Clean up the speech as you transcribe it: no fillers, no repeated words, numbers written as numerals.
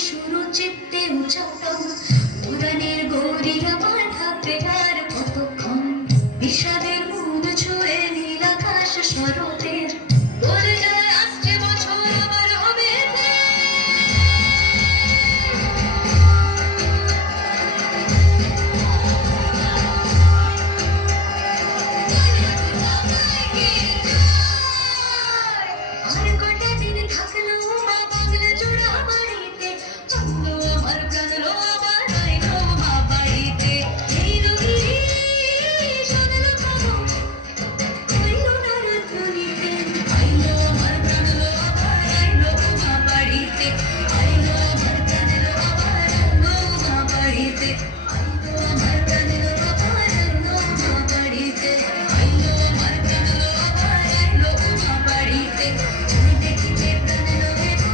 সুরচিত্তে উচাটন পুরাণের গৌরীরা মাথাতে আর কতক্ষণ বিষাদের মন ছুঁয়ে নীল আকাশ শরতের বলে যায় আসছে বছর আবার হবে আর কটা দিন থাকলো মা বাংলা জোড়া বাড়িতে চন্দ্র আমার প্রাণ লো আবার আইলো মা বাড়িতে এই রোগী সাদলো খবর আইলো না রাত্রিতে আইলো আমার প্রাণ লো আবার আইলো মা বাড়িতে আইলো আমার প্রাণ লো আবার আইলো মা বাড়িতে আইলো আমার প্রাণ লো আবার আইলো মা বাড়িতে আইলো আমার প্রাণ লো আবার আইলো মা বাড়িতে তুমি দেখিতে প্রাণ লো হে গো